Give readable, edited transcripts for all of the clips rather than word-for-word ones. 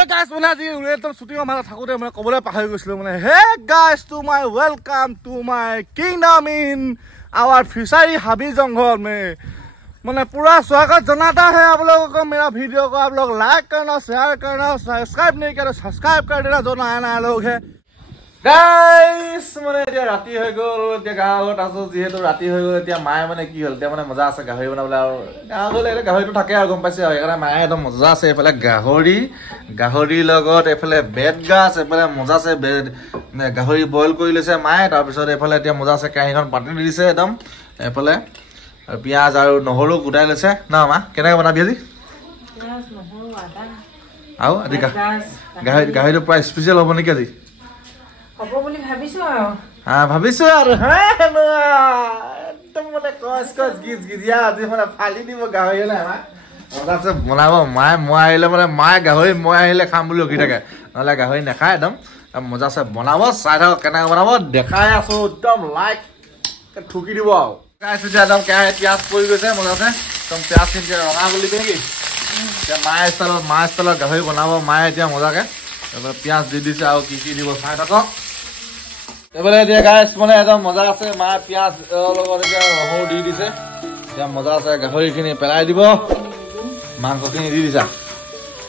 Hey guys, when I did shooting on my Taco, I'm going to hey guys, to my welcome to my kingdom in our fishery hobby jungle में मैंने पूरा स्वागत जनाता है आप लोगों को मेरा वीडियो को आप लोग लाइक करना शेयर करना सब्सक्राइब नहीं करो सब्सक्राइब कर देना जो नया लोग है गाइस मैंने এতিয়া ৰাতি হৈ গ'ল এতিয়া গাঁৱত আছো যেহেতু ৰাতি হৈ গ'ল এতিয়া মায়ে মানে কি হ'ল এতিয়া মানে মজা আছে গাহৰি বনাবলে আৰু গাঁৱত গ'লে গাহৰিটো থাকে আৰু গম পাইছে আৰু সেইকাৰণে মায়ে একদম মজা আছে এফালে গাহৰি লগত এফালে বেত গাছ এফালে মজা আছে গাহৰি বইল কৰি লৈছে মায়ে তাৰ পিছত এফালে এতিয়া মজা আছে কাহিখন পাতি দিছে একদম এফালে আৰু পিয়াজ আৰু নহৰু গুটাই লৈছে না মা কেনেকৈ বনাবি আজি পিয়াজ নহৰু আদা আৰু আজি গাহৰিটো প্ৰায় স্পেচিয়েল হ'ব নেকি আজি হ'ব বুলি ভাবিছো আৰু ভাবিছো আৰু একদম মানে কচ গিজিয়া আজি মানে ফালি দিব গাহৰি হলে আমাৰ মজা আছে বনাব মায়ে মই আহিলে মানে মায়ে গাহৰি মই আহিলে খাম বুলি ৰখি থাকে নহলে গাহৰি নাখায় একদম মজা আছে বনাব চাই থাকক কেনেকৈ বনাব দেখাই আছো একদম লাইক ঠুকি দিব আৰু গাইছ এতিয়া একদম কেৰাহীত পিঁয়াজ পৰি গৈছে মজা আছে একদম পিঁয়াজখিনি ৰঙা বুলি নেকি এতিয়া মায়ে ষ্টাইলত গাহৰি বনাব মায়ে এতিয়া মজাকে এবাৰ পিঁয়াজ দি দিছে আৰু কি দিব চাই থাকক এবারে এতিয়া গাইছ মানে একদম মজা আছে মা পিয়াজ লগত এতিয়া নহৰু দি দিছে এতিয়া মজা আছে গাহৰিখিনি পেলাই দিব মাংসখিনি দি দিছা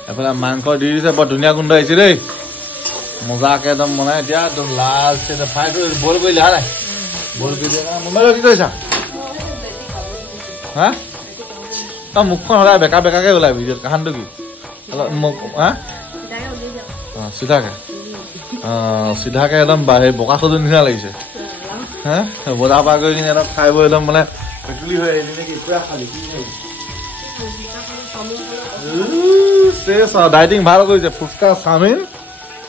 এফালে মাংস দি দিছে বৰ ধুনীয়া গোন্ধ আহিছে দেই মজাকে একদম বনাই এতিয়া একদম লাল ফ্ৰাইটো বইল কৰিলে হা নাই বইল কৰি দিয়া মোবাইল কি কৰিছা হা তই মুখখন সদায় বেকাকে ওলাই ভিডিঅ'ত কাহানটো কি মোক হা চিধাকে চিধাকে একদম বোকা খোজৰ নিচিনা লাগিছে হা বজাৰ পৰা গৈ কিনে একদম খাই বৈ একদম মানে পেটুলি হৈ আহিছে নেকি পুৰা খালি ডাইটিং ভাল কৰিছে ফুচকা চাওমিন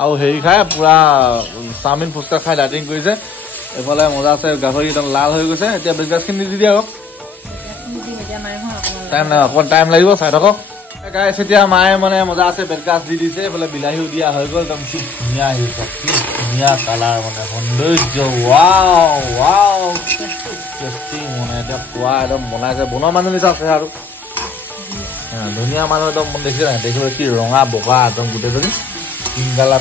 আৰু হেৰি খাই পুৰা চাওমিন ফুচকা খাই ডাইটিং কৰিছে এইফালে মজা আছে গাহৰি একদম লাল হৈ গৈছে এতিয়া বেজগাছখিনি দি দিয়া অকণমান টাইম লাগিব চাই থাকক গাইছ এতিয়া মায়ে মানে মজা আছে বেতগাছ দি দিছে এইফালে বিলাহীও দিয়া হৈ গ'ল একদম কি ধুনীয়া আহিছে কি ধুনীয়া কালাৰ মানে সৌন্দৰ্য ৱাও টেষ্টি মানে এতিয়া খোৱা একদম বনাইছে বনোৱা মানুহ নিচা আছে আৰু ধুনীয়া মানুহ একদম দেখিছে নাই দেখিব কি ৰঙা বগা একদম গোটেইজনী পিংগালা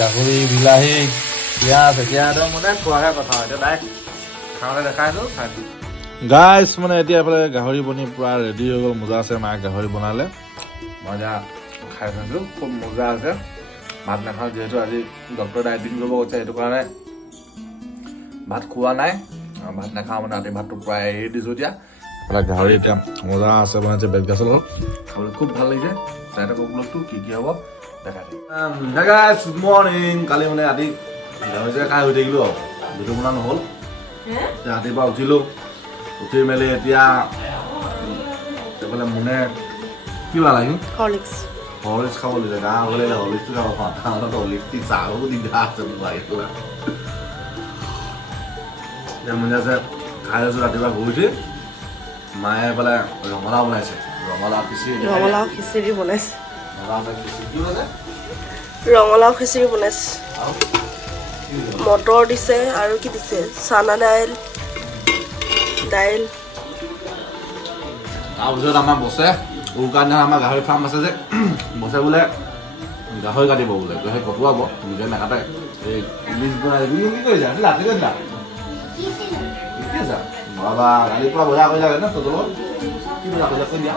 গাহৰি বিলাহী পিঁয়াজ এতিয়া একদম মানে খোৱাহে কথা এতিয়া ডাইৰেক্ট খাওঁতে দেখাই দিওঁ খাই দিওঁ গাইছ মানে এতিয়া এইফালে গাহৰি বনি পুৰা ৰেডি হৈ গ'ল মজা আছে মায়ে গাহৰি বনালে মজা খাই থাকোঁ খুব মজা আছে ভাত নাখাওঁ যিহেতু আজি ডক্টৰ ডাইটিং কৰিব কৈছে সেইটো কাৰণে ভাত খোৱা নাই ভাত নাখাওঁ মানে ৰাতি ভাতটো প্ৰায় এৰি দিছোঁ এতিয়া গাহৰি এতিয়া মজা আছে বনাইছে বেতগাছৰ লগত খাবলৈ খুব ভাল লাগিছে চাই থাকক ব্লগটো কি হ'ব দেখাই দিম গাইছ গুড মৰ্ণিং কালি মানে ৰাতি গাহৰি খাই হৈ থাকিলোঁ আৰু ভিডিঅ' বনোৱা নহ'ল ৰাতিপুৱা উঠিলোঁ উঠি মেলি এতিয়া এইফালে মোনে কি ভাল লাগিল হৰলিক্স খাব লৈছে গা গ'লে হৰলিক্সটো খাব পাওঁ হৰলিক্সটি চাহো দিগদাৰ আছে এতিয়া মনে আছে খাই আছোঁ ৰাতিপুৱা শুই উঠি মায়ে এইফালে ৰঙালাও বনাইছে ৰঙালাও খিচিৰি বনাইছে ৰঙালাও খিচিৰি বনাইছে মটৰ দিছে আৰু কি দিছে চানা দাইল তাৰপিছত আমাৰ বছে উৰুকাৰ দিনা আমাৰ গাহৰি ফাৰ্ম আছে যে বছে বোলে গাহৰি কাটিব বোলে গাহৰি কটোৱাব নিজে নাকাটে এই লিষ্ট বনাই কি কৰিছা ৰাতি কৰিছা কি আছা বাবা ৰাতিপুৱা বজাৰ কৰি লাগে ন তোৰ লগত কি বজাৰ কৰিছা কৈ দিয়া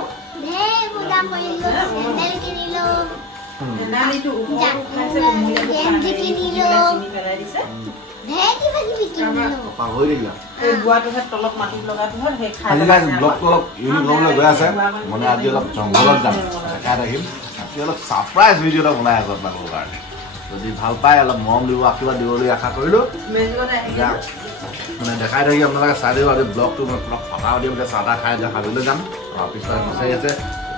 মানে আজি অলপ জংঘলত যাম দেখাই থাকিম আজি অলপ ছাৰপ্ৰাইজ ভিডিঅ' এটা বনাই আছোঁ আপোনালোকৰ কাৰণে যদি ভাল পায় অলপ মৰম দিব আশীৰ্বাদ দিবলৈ আশা কৰিলোঁ মানে দেখাই থাকি আপোনালোকে চাই দিব আজি ব্লগটো মই অলপ ফটা দিম এতিয়া চাহ তাহ খাই হাবিলৈ যাম আৰু পিছফালে নচাই আছে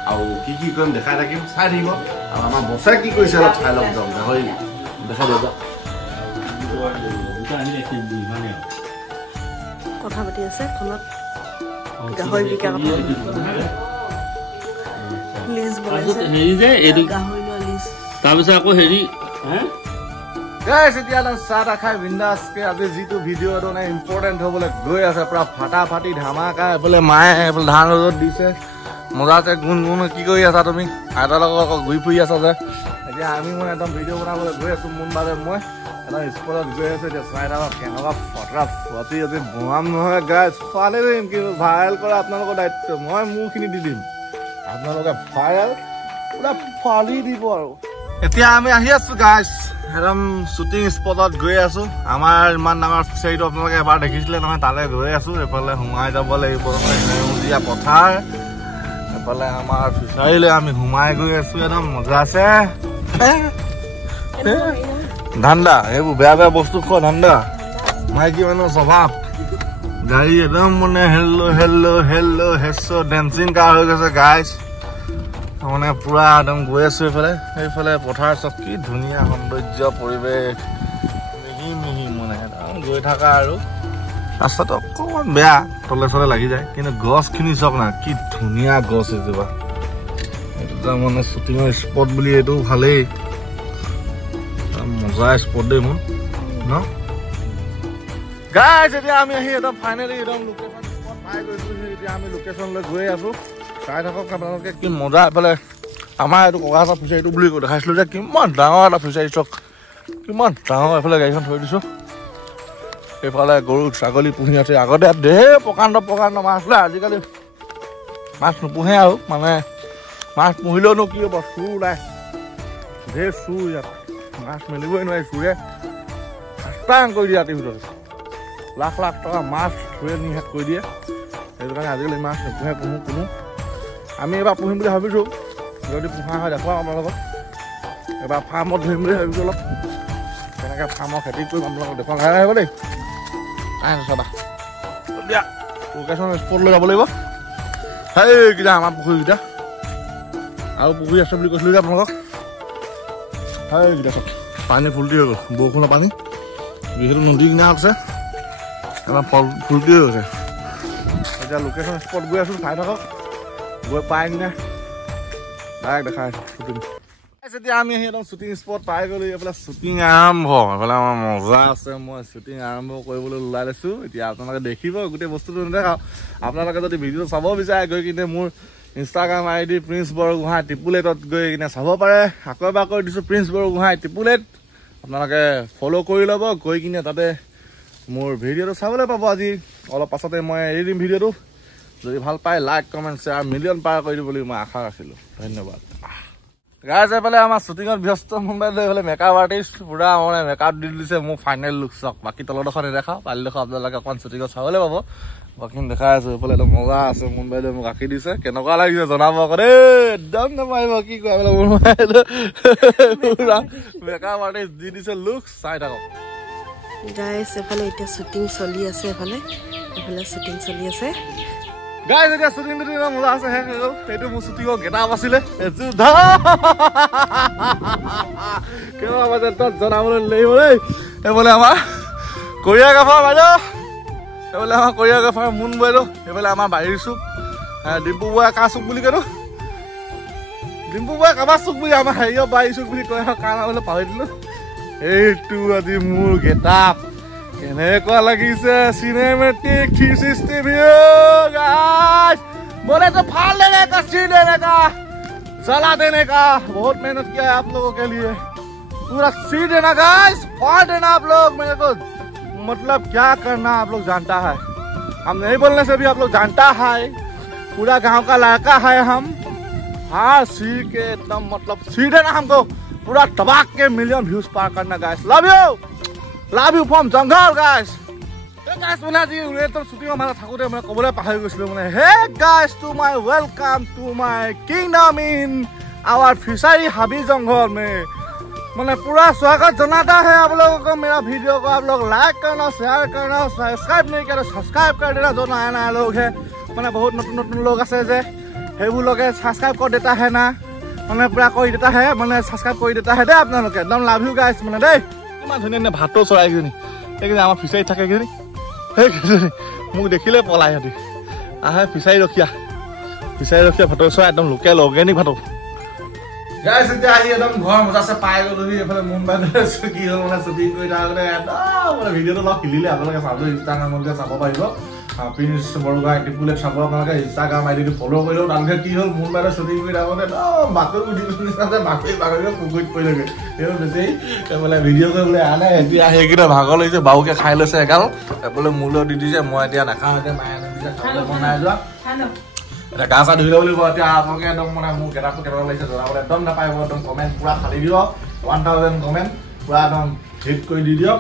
আৰু কি কৰিম দেখাই থাকিম চাই থাকিব আৰু আমাৰ বছৰে কি কৰিছে অলপ চাই লওক যাম গাহৰি দেখাই দিব কথা পাতি আছে ফোনত গাহৰি বিকা তাৰপিছত আকৌ হেৰি গাইছ এতিয়া চাহ তাহ খাই বিন্দাছকে আজি যিটো ভিডিঅ' মানে ইম্পৰ্টেণ্ট হ'বলৈ গৈ আছে পুৰা ফাটাফাটি ধামাকা এইফালে মায়ে এইফালে ধান ৰ'দত দিছে মজাতে গুণ কি কৰি আছা তুমি আইতাৰ লগত আকৌ ঘূৰি ফুৰি আছা যে এতিয়া আমি মানে একদম ভিডিঅ' বনাবলৈ গৈ আছোঁ মুম্বাইলৈ মই এটা স্পটত গৈ আছোঁ এতিয়া চাই থাকক কেনেকুৱা ফটা ফটি আজি বনাম নহয় গাইজ ফালি দিম কিন্তু ভাইৰেল কৰা আপোনালোকৰ দায়িত্ব মই মোৰখিনি দি দিম আপোনালোকে ভাইৰেল পুৰা ফালি দিব আৰু এতিয়া আমি আহি আছোঁ গাইজ একদম শ্বুটিং স্পটত গৈ আছোঁ আমাৰ ইমান ডাঙৰ ফিচাৰীটো আপোনালোকে এবাৰ দেখিছিলে নহয় তালৈ গৈ আছোঁ এইফালে সোমাই যাব লাগিব সেউজীয়া পথাৰ এইফালে আমাৰ ফিচাৰীলৈ আমি সোমাই গৈ আছোঁ একদম মজা আছে ধান্দা এইবোৰ বেয়া বেয়া বস্তু খোৱা ধান্দা মাইকী মানুহৰ স্বভাৱ গাড়ী একদম মানে হেল্ল' হেল্ল' হেল্ল' হেছ ডেন্সিং কাৰ হৈ গৈছে গাইজ মানে পুৰা একদম গৈ আছোঁ এইফালে পথাৰ চব কি ধুনীয়া সৌন্দৰ্য পৰিৱেশ মিহি মিহি মানে একদম গৈ থকা আৰু ৰাস্তাটো অকণমান বেয়া তলে চলে লাগি যায় কিন্তু গছখিনি চাওক না কি ধুনীয়া গছ এজোপা এইটো মানে শ্বুটিঙৰ স্পট বুলি এইটো ভালেই মজা স্পট দেই মোৰ ন গাইজ এতিয়া আমি আহি একদম ফাইনেলি একদম লোকেশ্যন স্পট পাই গৈছোঁ এতিয়া আমি লোকেশ্যনলৈ গৈ আছোঁ চাই থাকক আপোনালোকে কি মজা এইফালে আমাৰ এইটো ককাহঁতৰ ফিচাৰীটো বুলি দেখাইছিলোঁ যে কিমান ডাঙৰ এটা ফিচাৰী চক কিমান ডাঙৰ এইফালে গাড়ীখন থৈ দিছোঁ এইফালে গৰু ছাগলী পুহি আছে আগতে ঢেৰ প্ৰকাণ্ড মাছ ওলায় আজিকালি মাছ নোপোহে আৰু মানে মাছ পুহিলেওনো কি হ'ব চুৰ ওলায় ঢেৰ চুৰ ইয়াত মাছ মেলিবই নোৱাৰি চুৰে খাস্তাং কৰি দিয়ে ৰাতিৰ ভিতৰত লাখ লাখ টকা মাছ চুৰে নি শেষ কৰি দিয়ে সেইটো কাৰণে আজিকালি মাছ নোপোহে কোনো আমি এবাৰ পুহিম বুলি ভাবিছোঁ যদি পোহা হয় দেখুৱাম আপোনালোকক এবাৰ ফাৰ্মত ধৰিম বুলি ভাবিছোঁ অলপ কেনেকৈ ফাৰ্মৰ খেতি কৰিম আপোনালোকক দেখুৱাম ঘাই আহিব দেই চাবা দিয়া লোকেশ্যন স্পটলৈ যাব লাগিব সেইকেইটা আমাৰ পুখুৰীকেইটা আৰু পুখুৰী আছে বুলি কৈছিলোঁ যে আপোনালোকক সেইকেইটা চব পানী ফুলটি হৈ গ'ল বৰষুণৰ পানী যিহেতু নদী কিনাৰত আছে আমাৰ ফুলটি হৈ গৈছে এতিয়া লোকেশ্যন স্পট গৈ আছোঁ চাই থাকক গৈ পাই কিনে ডাইৰেক্ট দেখাই আছোঁ শ্বুটিং এতিয়া আমি আহি একদম শ্বুটিং স্পট পাই গ'লো এইফালে শ্বুটিং আৰম্ভ এইফালে আমাৰ মজা আছে মই শ্বুটিং আৰম্ভ কৰিবলৈ ওলাই লৈছোঁ এতিয়া আপোনালোকে দেখিব গোটেই বস্তুটো নেদেখাওঁ আপোনালোকে যদি ভিডিঅ'টো চাব বিচাৰে গৈ কিনে মোৰ ইনষ্টাগ্ৰাম ID প্ৰিন্স বৰগোহাঁই টিপুলেটত গৈ কিনে চাব পাৰে আকৌ এবাৰ কৈ দিছোঁ প্ৰিন্স বৰগোহাঁই টিপুলেট আপোনালোকে ফ'ল' কৰি ল'ব গৈ কিনে তাতে মোৰ ভিডিঅ'টো চাবলৈ পাব আজি অলপ পাছতে মই এৰি দিম ভিডিঅ'টো যদি ভাল পায় লাইক কমেণ্ট শ্বেয়াৰ মিলিয়ন পাৰ কৰি দিব বুলি মই আশা ৰাখিলোঁ ধন্যবাদ গাইজ এইফালে আমাৰ শ্বুটিঙত ব্যস্ত মুম্বাইলৈ এইফালে মেকআপ আৰ্টিষ্ট পুৰা মানে মেকআপ দি দিছে মোৰ ফাইনেল লুক চাওক বাকী তলডোখৰ নেদেখাওঁ কালিডোখৰ আপোনালোকে অকণমান শ্বুটিঙত চাবলৈ পাব বাকীখিনি দেখাই আছোঁ এইফালে একদম মজা আছে মুম্বাইলৈ মোক আঁকি দিছে কেনেকুৱা লাগিছে জনাব আকৌ দেই একদম নাপাৰিব কি কয় বোলে মুম্বাইলৈ পুৰা মেকআপ আৰ্টিষ্ট দি দিছে লুক চাই থাকক গাইজ এফালে এতিয়া শ্বুটিং চলি আছে এফালে শ্বুটিং চলি আছে গাইজ এতিয়া শ্বুটিংটো ইমান মজা আছে শেষ হৈ গ'ল সেইটো মোৰ শ্বুটিঙৰ গেটাপ আছিলে কেনেকুৱা পাইছে তাত জনাবলৈ লাগিব দেই এইফালে আমাৰ কৰিয়াগ্ৰাফাৰ বাইদেউ এইফালে আমাৰ কৰিয়াগ্ৰাফাৰ মুন বাইদেউ এইফালে আমাৰ বাৰীৰ চুক ডিম্পু বৰা কা চুক বুলি কলো ডিম্পু বৰা কাবাৰ চুক বুলি আমাৰ হেৰিয়ৰ বাৰীৰ চুক বুলি কয় কাৰ নামলৈ পাহৰি দিলোঁ এইটো আজি মোৰ গেটাপ কেনেকুৱা লাগিছে सिनेमैटिक 360 व्यू गाइस बोले तो फाड़ लेने का सीन लेने का जला देने का बहुत मेहनत किया है आप लोगों के लिए पूरा सीन देना गाइस फाड़ देना आप लोग मेरे को मतलब क्या करना आप लोग जानता है हम नहीं बोलने से भी आप लोग जानता है पूरा गांव का लड़का है हम हाँ सी के एकदम मतलब सी देना हमको पूरा दबा के मिलियन व्यूज पार करना guys love you from jungle guys hey guys মানে আজি উৰেতৰ শ্বুটিঙৰ মাজত থাকোঁতে মই ক'বলৈ পাহৰি গৈছিলোঁ মানে hey guys to my welcome to my kingdom in our fishery हाबी जंगल में मैंने पूरा स्वागत जनाता है आप लोगों को मेरा वीडियो को आप लोग लाइक करना शेयर करना सब्सक्राइब नहीं करे सब्सक्राइब कर देना जो नया नया लोग है मैंने बहुत नतुन लोग আছে যে সেইবোৰ লোকে सब्सक्राइब कर देता है ना मैंने पूरा कर देता है मैंने सब्सक्राइब कर देता है दे আপোনালোকে একদম লাভ ইউ গাইস মানে দেই ইমান ধুনীয়া ভাতো চৰাইকেইজনী এইকেইজনী আমাৰ ফিচাৰীত থাকে এইকেইজনী সেইকেইজনী মোক দেখিলে পলাই সিহঁতি আহে ফিচাৰী ৰখীয়া ভাতো চৰাই একদম লোকেল অৰ্গেনিক ভাতো গাইছ এতিয়া আহি একদম ঘৰ মজাছে পাই গ'লোহি এইফালে মুম্বাইত কি হ'ল মানে শ্বুটিং কৰি থাকোঁতে একদম মানে ভিডিঅ'টো অলপ হিলিলে আপোনালোকে চাব ইনষ্টাগ্ৰামতে চাব পাৰিব প্ৰিন্স বৰগোহাঁই টিপুলেট চাব আপোনালোকে ইনষ্টাগ্ৰাম আইডিটো ফ'ল' কৰিলেও তালৈকে কি হ'ল মোৰ বাইদেউ শ্বুটিং কৰি থাকোঁতে বাকৰি উঠিলোঁ নিচিনাতে বাকৰি পুখুৰীত পৰিলেগৈ তেওঁ বেছি বোলে ভিডিঅ' কৰিবলৈ অহা নাই এতিয়া সেইকেইটা ভাগৰ লাগিছে বাহুকে খাই লৈছে এগাল বোলে মোলৈ দি দিছে মই এতিয়া নাখাওঁ এতিয়া মায়ে দিছে খাবলৈ মন নাই যোৱা এতিয়া গা চা ধুই ল'ব লাগিব এতিয়া আপোনালোকে একদম মানে মোৰ কেইটাটো কেনেকুৱা লাগিছে জনাবলৈ একদম নাপায় একদম কমেণ্ট পূৰা ফালি দিয়ক 1000 কমেণ্ট পূৰা একদম হিট কৰি দি দিয়ক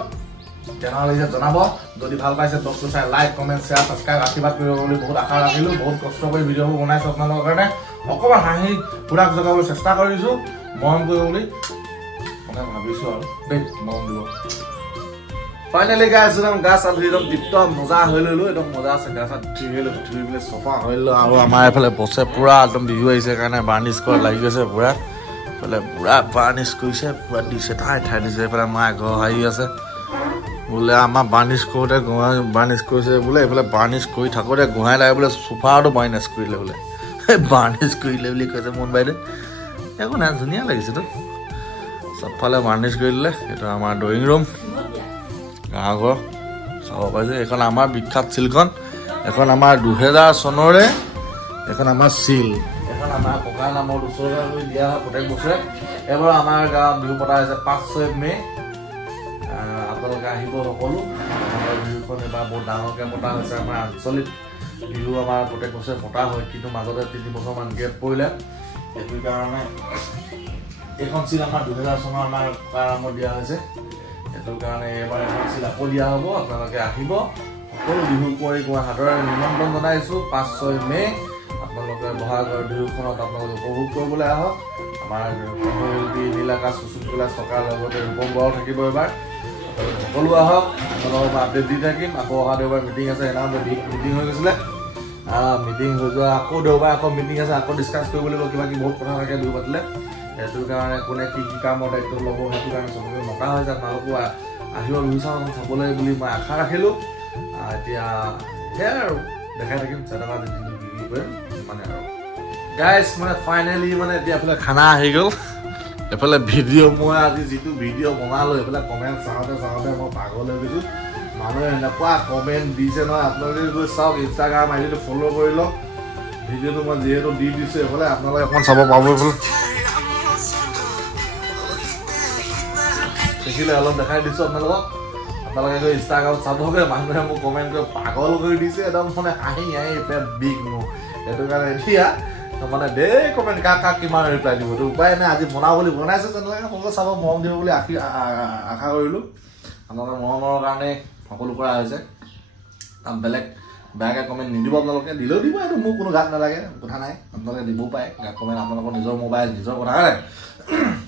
কেনেকুৱা লাগিছে জনাব যদি ভাল পাইছে বস্তু চাই লাইক কমেণ্ট শ্বেয়াৰ ছাবস্ক্ৰাইব আশীৰ্বাদ কৰিব বুলি বহুত আশা ৰাখিলোঁ বহুত কষ্ট কৰি ভিডিঅ'বোৰ বনাইছোঁ আপোনালোকৰ কাৰণে অকণমান হাঁহি ফুৰাক জগাবলৈ চেষ্টা কৰিছোঁ মৰম কৰিব বুলি মানে ভাবিছোঁ আৰু দেই মৰম দিব ফাইনেলি গাইছ একদম গা চা ধুই একদম টিপ টপ মজা হৈ ল'লোঁ একদম মজা আছে গা চা ধুই পেলাই চফা হৈ ল'লোঁ আৰু আমাৰ এইফালে বছে পূৰা একদম বিহু আহিছে কাৰণে বাৰ্ণিছ কৰা লাগি গৈছে পূৰা এইফালে পূৰা বাৰ্ণিছ কৰিছে পূৰা দিছে ঠাই দিছে এইফালে মায়ে ঘৰ হাৰি আছে বোলে আমাৰ বাৰ্ণিছ কৰোঁতে গোহাঁই বাৰ্ণিছ কৰিছে বোলে এইফালে বাৰ্ণিছ কৰি থাকোঁতে গোহাঁই লাগে বোলে চোফাটো বাৰ্ণিছ কৰিলে বোলে বাৰ্ণিছ কৰিলে বুলি কৈছে মোন বাইদেউ একো নাই ধুনীয়া লাগিছেতো চবফালে বাৰ্ণিছ কৰি দিলে এইটো আমাৰ ড্ৰয়িং ৰুম গাঁৱৰ চাব পাৰিছে এইখন আমাৰ বিখ্যাত চিলখন এখন আমাৰ 2000 চনৰে এখন আমাৰ চিল এখন আমাৰ ককাৰ নামৰ ওচৰলৈ দিয়া হয় প্ৰত্যেক বছৰে এবাৰ আমাৰ গাঁৱত বিহু পতা হৈছে 5-6 মে আপোনালোকে আহিব সকলো আমাৰ বিহুখন এবাৰ বহুত ডাঙৰকৈ পতা হৈছে আমাৰ আঞ্চলিক বিহু আমাৰ প্ৰত্যেক বছৰে পতা হয় কিন্তু মাজতে 3 বছৰমান গেপ পৰিলে সেইটো কাৰণে এইখন চিল আমাৰ 2000 চনৰ আমাৰ ককাৰ নামত দিয়া হৈছে সেইটো কাৰণে এবাৰ এখন চিল আকৌ দিয়া হ'ব আপোনালোকে আহিব সকলো বিহু কৰি হাতৰে নিমন্ত্ৰণ জনাইছোঁ 5-6 মে আপোনালোকে বহাগৰ বিহুখনত আপোনালোকে উপভোগ কৰিবলৈ আহক আমাৰ নীলাকাশ চুচুকলা চকাৰ লগতে ৰূপম বৰাও থাকিব এবাৰ সকলো আহক আপোনালোকক আপডেট দি থাকিম আকৌ অহা দেওবাৰ মিটিং আছে সেইদিনাখন মিটিং হৈ গৈছিলে মিটিং হৈ যোৱা আকৌ দেওবাৰ আকৌ মিটিং আছে আকৌ ডিছকাছ কৰিব লাগিব কিবা কিবি বহুত কথা থাকে বিহু পাতিলে সেইটো কাৰণে কোনে কি কি কামৰ দায়িত্ব ল'ব সেইটো কাৰণে চবকে মতা হৈছে আপোনালোকো আহিব বিহু চাবলৈ বুলি মই আশা ৰাখিলোঁ এতিয়া সেয়াই আৰু দেখাই থাকিম চেনেলত কি কৰিম মানে আৰু গাইজ মানে ফাইনেলি মানে এতিয়া এইফালে খানা আহি গ'ল এইফালে ভিডিঅ' মই আজি যিটো ভিডিঅ' বনালোঁ এইফালে কমেণ্ট চাওঁতে মই পাগল হৈ গৈছোঁ মানুহে এনেকুৱা কমেণ্ট দিছে নহয় আপোনালোকে গৈ চাওক ইনষ্টাগ্ৰাম আইডিটো ফ'ল' কৰি লওক ভিডিঅ'টো মই যিহেতু দি দিছোঁ এইফালে আপোনালোকে অকণমান চাব পাব এইফালে দেখিলে অলপ দেখাই দিছোঁ আপোনালোকে গৈ ইনষ্টাগ্ৰামত চাবগৈ মানুহে মোক কমেণ্ট কৰি পাগল কৰি দিছে একদম মানে হাঁহি পেট বিগ মোৰ সেইটো কাৰণে এতিয়া মানে দেই কমেণ্ট কাক কিমান ৰিপ্লাই দিব এইটো উপায় নাই আজি বনাওঁ বুলি বনাইছে তেনেকৈ সকলোকে চাব মৰম দিব বুলি আশা কৰিলোঁ আপোনালোকে মৰমৰ কাৰণে সকলো কৰা হৈছে বেলেগ বেয়াকৈ কমেণ্ট নিদিব আপোনালোকে দিলেও দিব এইটো মোৰ কোনো গাত নালাগে কথা নাই আপোনালোকে দিবও পাৰে গাত কমেণ্ট আপোনালোকৰ নিজৰ মোবাইল নিজৰ কথা নাই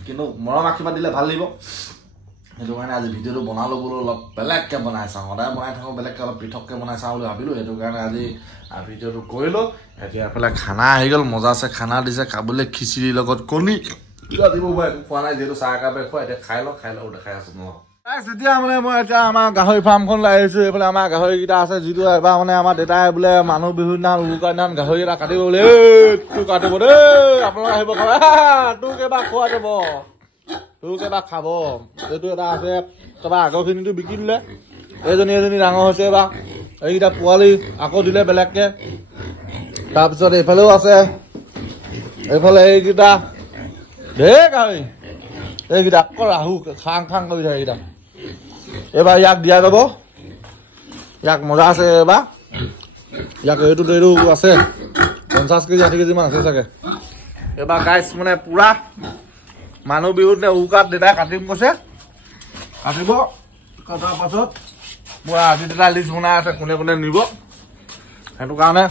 কিন্তু মৰম আশীৰ্বাদ দিলে ভাল লাগিব সেইটো কাৰণে আজি ভিডিঅ'টো বনালোঁ বোলো অলপ বেলেগকৈ বনাই চাওঁ সদায় বনাই থাকোঁ বেলেগকৈ অলপ পৃথককৈ বনাই চাওঁ বুলি ভাবিলোঁ সেইটো কাৰণে আজি ভিডিঅ'টো কৰিলোঁ এতিয়া এফালে খানা আহি গ'ল মজা আছে খানা দিছে খাবলৈ খিচিৰিৰ লগত কণী কিবা দিব পাৰে একো খোৱা নাই যিহেতু চাহ একাপে খোৱা এতিয়া খাই লওঁ দেখাই আছোঁ মই এতিয়া মানে মই এতিয়া আমাৰ গাহৰি ফাৰ্মখন লৈ আহিছোঁ এইফালে আমাৰ গাহৰিকেইটা আছে যিটো এবাৰ মানে আমাৰ দেউতাই বোলে মানুহ বিহুৰ দিনাখন উৰুকাৰ দিনাখন গাহৰি এটা কাটিব বোলে তোৰ কাটিব দেই আপোনালোকে আহিব তোক এবাৰ খোৱা দিব তোক এবাৰ খাব এইটো এটা আছে তাৰপৰা আগৰখিনিটো বিকি দিলে এজনী ডাঙৰ হৈছে এবাৰ এইকেইটা পোৱালি আকৌ দিলে বেলেগকৈ তাৰপিছত এইফালেও আছে এইফালে এইকেইটা ঢেৰ গাহৰি এইকেইটা আকৌ ৰাহু খাং কৰি থাকে এইকেইটা এইবাৰ ইয়াক দিয়া যাব ইয়াক মজা আছে এইবাৰ ইয়াক এইটো আছে 50 কেজি 60 কেজিমান আছে চাগে এইবাৰ গাইছ মানে পূৰা মানুহ বিহুত উৰুকাত দেউতাই কাটিম কৈছে কাটিব কটাৰ পাছত পূৰা আজি দেউতাই লিষ্ট বনাই আছে কোনে নিব সেইটো কাৰণে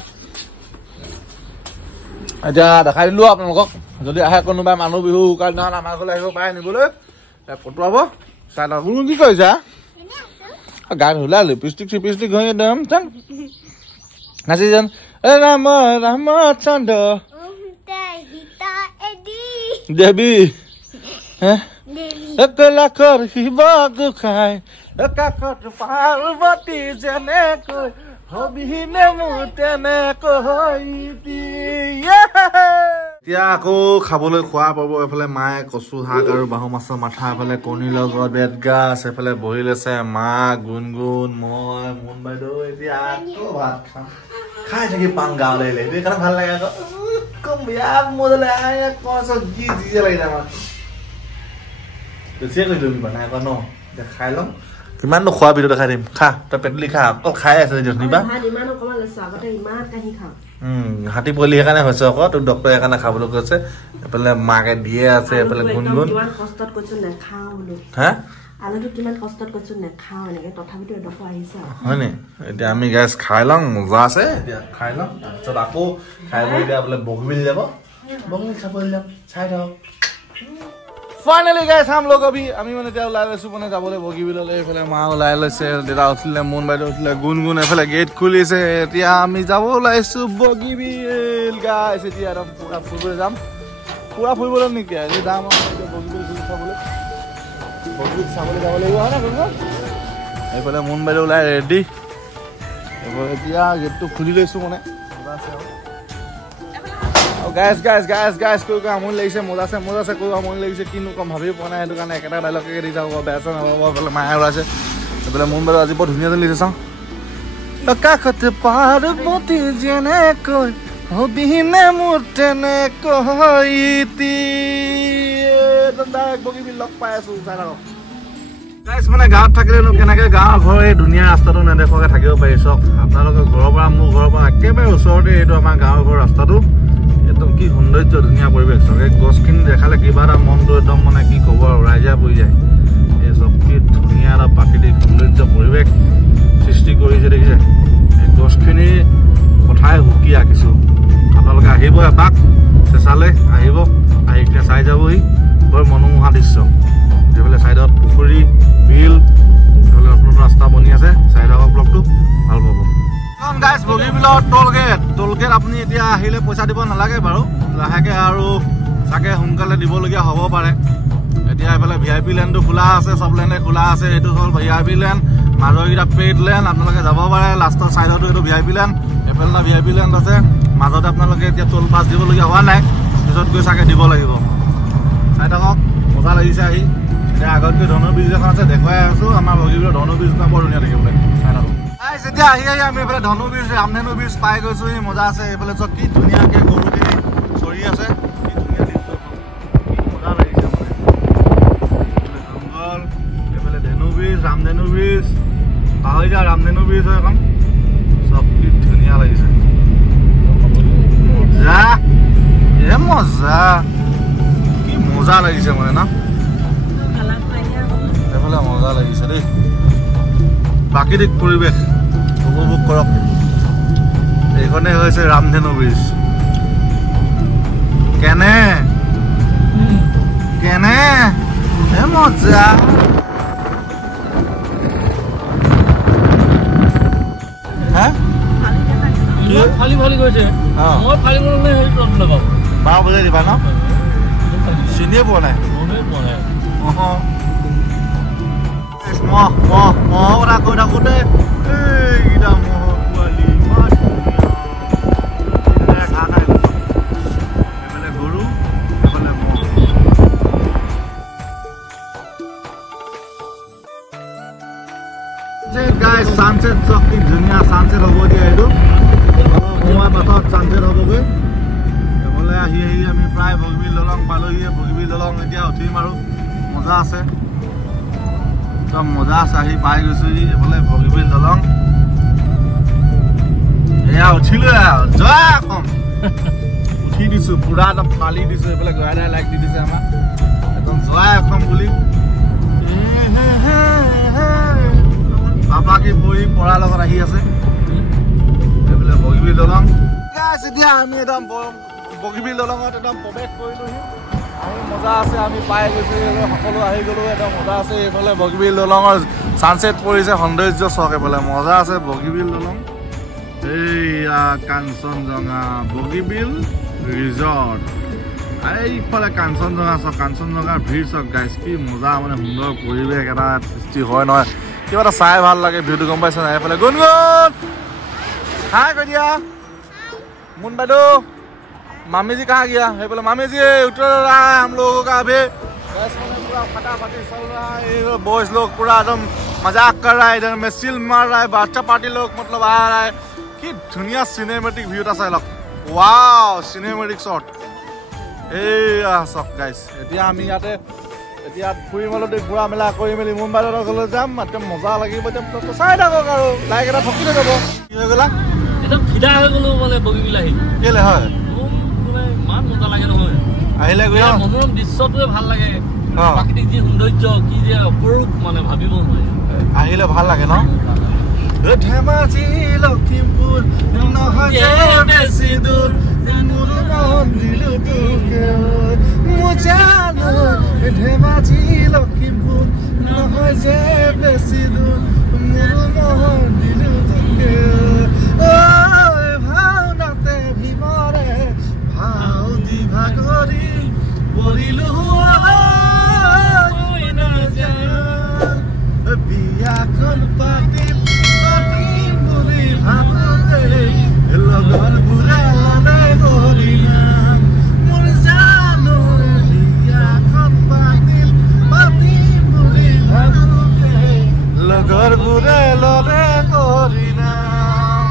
এতিয়া দেখাই দিলোঁ আপোনালোকক যদি আহে কোনোবাই মানুহ বিহু উৰুকাৰ দিনাখন আমাৰ ঘৰলৈ আহিব পাৰে নিবলৈ পঠোৱাব চাই লওক কোনো কি কৰিছা গান ওলাই লিপষ্টিক চিপষ্টিক হৈ একদম নাচি যেন ৰাম ৰামচন্দ্ৰ দেৱী লাখৰ শিৱ গোসাঁই কাকত পাৰ্বতী যেনেকৈ হবিনে মোৰ তেনেকৈ এতিয়া আকৌ খাবলৈ খোৱা পাব এফালে মায়ে কচু শাক আৰু বাহু মাছৰ মাথা এফালে কণীৰ লগত বেতগাছ এফালে বহি লৈছে মা গুণগুণ মই মুন বাইদেউ এতিয়া আকৌ ভাত খাম খাই থাকি পাং গাঁৱলৈ আহিলে সেইটো কাৰণে ভাল লাগে আকৌ কম বিয়া মজা লাগে কচু কি জিজে লাগি যায় আমাৰ বেছিয়ে কৰি দিম বনাই আকৌ ন এতিয়া খাই ল'ম কিমাননো খোৱা ভিডিঅ' দেখাই দিম খা তই পেটলি খা অকল খাই আছে নিবা হাতী পোৱালি সেইকাৰণে হৈছে আকৌ তোক ডক্টৰে সেইকাৰণে খাবলৈ কৈছে এফালে মাকে দিয়ে আছে এফালে গুণগুণ হা হয়নি এতিয়া আমি গেছ খাই লওঁ মজা আছে এতিয়া খাই লওঁ তাৰপিছত আকৌ খাই বৈ এতিয়া বোলে বগীবিল যাব বগীবিল চাবলৈ যাম চাই থাকক ফাইনালি গাইস हम लोग अभी আমি মানে এতিয়া ওলাই লৈছো মানে যাবলৈ বগীবিললৈ এফালে মা ওলাই লৈছে দেউতা উঠিলে মুন বাইদেউ উঠিলে গুণগুণ এফালে গেট খুলিছে এতিয়া আমি যাব ওলাইছো বগীবিল গাইস এতিয়া একদম পুৰা ফুৰিবলৈ যাম পুৰা ফুৰিবলৈ নেকি আজি যাম এতিয়া বগীবিল ঘূৰি চাবলৈ বগীবিল চাবলৈ যাব লাগিব হয় না গুণগুণ এইফালে মুন বাইদেউ ওলাই ৰেডি এফালে এতিয়া গেটটো খুলি লৈছো মানে মজা আছে গাইস কৈ আমনি লাগিছে মজা আছে কৈ আমনি লাগিছে কিনো কম ভাবি পোৱা নাই সেইটো কাৰণে একেটা ডাইলগে দি থাকোঁ বেয়া চেয়া নহ'ব এইফালে মায়ে ওলাইছে এইফালে মুন বাইদেউ আজি বৰ ধুনীয়া যেন লাগিছে চাওঁ কাষতে পাৰ্বতী যেনেকৈ হবিনে মোৰ তেনেকৈ বগীবিল লগ পাই আছো চাই থাকক গাইস মানে গাঁৱত থাকিলেনো কেনেকে গাঁৱৰ ঘৰ এই ধুনীয়া ৰাস্তাটো নেদেখোৱাকে থাকিব পাৰি চাওক আপোনালোকৰ ঘৰৰ পৰা মোৰ ঘৰৰ পৰা একেবাৰে ওচৰতে এইটো আমাৰ গাঁৱৰ ঘৰ ৰাস্তাটো একদম কি সৌন্দৰ্য ধুনীয়া পৰিৱেশ চাওক এই গছখিনি দেখালে কিবা এটা মনটো একদম মানে কি ক'ব আৰু ৰাইজা পৰি যায় এই চব কি ধুনীয়া এটা প্ৰাকৃতিক সৌন্দৰ্য পৰিৱেশ সৃষ্টি কৰিছে দেখিছে এই গছখিনি কথাই সুকীয়া কিছু আপোনালোকে আহিব এপাক চেঁচালৈ আহিব আহি কিনে চাই যাবহি বৰ মনোমোহা দৃশ্য এইফালে চাইডত পুখুৰী বিল এইফালে নতুন ৰাস্তা বনি আছে চাই থাকক ব্লগটো ভাল পাব গাইছ বগীবিলৰ টোলগেট আপুনি এতিয়া আহিলে পইচা দিব নালাগে বাৰু লাহেকৈ আৰু চাগে সোনকালে দিবলগীয়া হ'ব পাৰে এতিয়া এইফালে VIP লেণ্ডটো খোলা আছে চব লেণ্ডে খোলা আছে এইটো হ'ল VIP লেণ্ড মাজৰকেইটা পেইড লেণ্ড আপোনালোকে যাব পাৰে লাষ্টৰ চাইডতো এইটো VIP লেণ্ড এইফালে এটা VIP লেণ্ড আছে মাজতে আপোনালোকে এতিয়া টোল পাছ দিবলগীয়া হোৱা নাই পিছত গৈ চাগে দিব লাগিব চাই থাকক মজা লাগিছে আহি এতিয়া আগতকৈ ধনু ব্ৰিজ এখন আছে দেখুৱাই আছো আমাৰ বগীবিলৰ ধনু ব্ৰিজখন বৰ ধুনীয়া দেখিবলৈ চাই থাকক যেতিয়া আহি আমি এইফালে ধনু ব্ৰিজ ৰামধেনু ব্ৰিজ পাই গৈছো মজা আছে এইফালে চব কি ধুনীয়াকে গৰুখিনি চৰি আছে কি ধুনীয়া দৃশ্য কি মজা লাগিছে মানে জংঘল এইফালে ধেনু ব্ৰিজ ৰামধেনু ব্ৰিজ পাহৰি যা ৰামধেনু ব্ৰিজ হয় এখন চব কি ধুনীয়া লাগিছে মজা মজা কি মজা লাগিছে মানে ন এইফালে মজা লাগিছে দেই প্ৰাকৃতিক পৰিৱেশ উপভোগ কৰক এইখনে হৈছে ৰামধেনু ব্ৰিজ কেনে মজা ফালি গৈছে মই ফালিবলৈ হেৰি নাপাওঁ 12 বজাই দিবা ন চিনিয়ে পোৱা নাই মহ কথা কৈ থাকোঁতে এইকেইটা মহৰ পোৱালি ইমান ধুনীয়া ঘাঁহ খাই এইফালে গৰু এইফালে মহ গাইছ ছানছেট চক কি ধুনীয়া ছানছেট হ'ব দিয়া এইটো সময় পাছত ছানছেট হ'বগৈ এইফালে আহি আমি প্ৰায় বগীবিল দলং পালোহি বগীবিল দলং এতিয়া উঠিম আৰু মজা আছে একদম মজা আছে আহি পাই গৈছো এইফালে বগীবিল দলং এয়া উঠিলো জয় কম উঠি দিছো পুৰা একদম ফালি দিছো এইফালে গৰাই লাইক দি দিছে আমাক একদম জয় অসম বুলি বাপাকে বহি পঢ়াৰ লগত আহি আছে এইফালে বগীবিল দলং এতিয়া আমি একদম বগীবিল দলঙত একদম প্ৰৱেশ কৰিলোহি আহি মজা আছে আমি পাই গৈছো সকলো আহি গ'লো একদম মজা আছে এইফালে বগীবিল দলঙৰ ছানছেট পৰিছে সৌন্দৰ্য চক এইফালে মজা আছে বগীবিল দলং এইয়া কাঞ্চনজঙা বগীবিল ৰিজৰ্ট এইফালে কাঞ্চনজঙা চক কাঞ্চনজঙাৰ ভিৰ চক গাইছ কি মজা মানে সুন্দৰ পৰিৱেশ এটা সৃষ্টি হয় নহয় কিবা এটা চাই ভাল লাগে ভিডিঅ'টো গম পাইছে নাই এইফালে গুণগুণ हाय कर दिया मुन बैठो मामी जी कहाँ गया है बोला मामी जी उतर रहा है हम लोगों का अभी पूरा फटाफटी चल रहा है ये बॉयज लोग पूरा एकदम मजाक कर रहा है इधर में सिल मार रहा है बच्चा पार्टी लोग मतलब आ रहा है कि धुनिया सिनेमेटिक व्यू था साइलक वाओ सिनेमेटिक शॉट ए सब गाइस এতিয়া আমি ইয়াতে এতিয়া ফুৰি মেলতে ঘূৰা মেলা কৰি মেলি মুম্বাইলৈ গ'লে যাম একদম মজা লাগিব এতিয়া চাই থাকক আৰু লাইক এটা ঠকি যাব কি হৈ গ'লা একদম ফিদা হৈ গ'লো মানে বগী বিলাহী কেলে হয় মানে মান মজা লাগে নহয় আহিলে গৈ মনোৰম দৃশ্যটোৱে ভাল লাগে প্ৰাকৃতিক যি সৌন্দৰ্য কি যে অপৰূপ মানে ভাবিব নোৱাৰি আহিলে ভাল লাগে ন ধেমাজি লখিমপুৰ নহয় বেছি দূৰ মোৰ মন দিলো তোকে মুজানো ধেমাজি লখিমপুৰ নহয় যে বেছি দূৰ মোৰ মন দিলো তোকে ঐ ভাওনাতে ভীমৰে ভাও দি ভাগৰি পৰিলো বিয়াখন পাতিম পাতিম বুলি ভাবোতে লগৰ বুঢ়ালে কৰিলাম মোৰ জানো বিয়াখন পাতিম পাতিম বুলি ভাবোতে লগৰ বুঢ়ালে কৰিলাম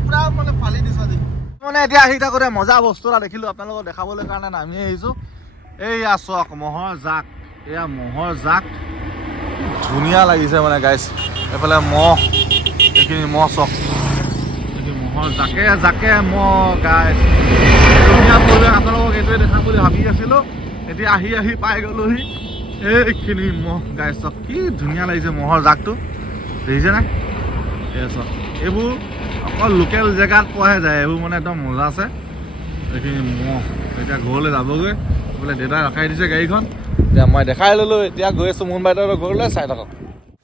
পুৰা মানে ফালি দিছো আজি মানে এতিয়া আহি থাকোঁতে মজা বস্তু এটা দেখিলোঁ আপোনালোকক দেখাবলৈ কাৰণে নামি আহিছোঁ এইয়া চক মহৰ জাক এয়া মহৰ জাক ধুনীয়া লাগিছে মানে গাইছ এফালে মহ এইখিনি মহ চক মহৰ জাকে জাকে মহ গাইছ ধুনীয়া পৰিৱেশ আপোনালোকক এইটোৱে দেখাম বুলি ভাবি আছিলোঁ এতিয়া আহি আহি পাই গ'লোহি এইখিনি মহ গাইছ চক কি ধুনীয়া লাগিছে মহৰ জাকটো দেখিছে নাই এই চক এইবোৰ অকল লোকেল জেগাত পোৱাহে যায় এইবোৰ মানে একদম মজা আছে এইখিনি মহ এতিয়া ঘৰলৈ যাবগৈ বোলে দেউতাই ৰখাই দিছে গাড়ীখন এতিয়া মই দেখাই ললো এতিয়া গৈ আছো মুম্বাইৰ ঘৰলৈ চাই থাকক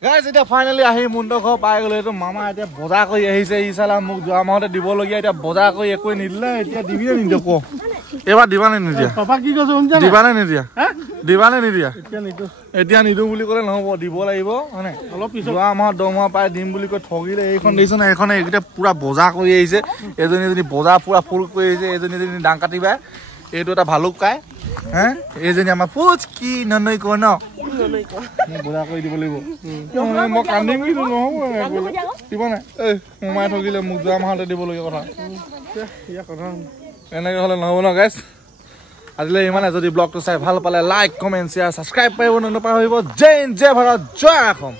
গাইজ এতিয়া ফাইনেলি আহি মুণ্ডৰ ঘৰ পাই গ'লো এইটো মামা এতিয়া বজাৰ কৰি আহিছে ই চালা মোক যোৱা মাহতে দিবলগীয়া এতিয়া বজাৰ কৰি একোৱে নিদিলে এতিয়া দিবি নে নিদিয় ক এইবাৰ দিবা নে নিদিয়া পাপা কি কৈছে দিবা নে নিদিয়া দিবা নে নিদিয়া এতিয়া নিদিওঁ বুলি ক'লে নহ'ব দিব লাগিব হয়নে অলপ পিছত যোৱা মাহত দৰমহা পাই দিম বুলি কৈ ঠগিলে এইখন দেখিছে না এইখনে এইকেইটা পুৰা বজাৰ কৰি আহিছে এজনী বজাৰ পুৰা ফুল কৰি আহিছে এজনী ডাং কাটিবা এইটো এটা ভালুক কাই হে এইজনী আমাৰ পুচকি ননৈ ক ন বজাৰ কৰি দিব লাগিব মই কান্দিম কিন্তু নহ'ব দিব নাই এই সোমাই ঠগিলে মোক যোৱা মাহতে দিবলগীয়া কথা এনেকৈ হ'লে নহ'ব ন গাইজ আজিলৈ ইমানে যদি ব্লগটো চাই ভাল পালে লাইক কমেণ্ট শ্বেয়াৰ ছাবস্ক্ৰাইব কৰিব নাপাহৰিব জয় হিন্দ জয় ভাৰত জয় অসম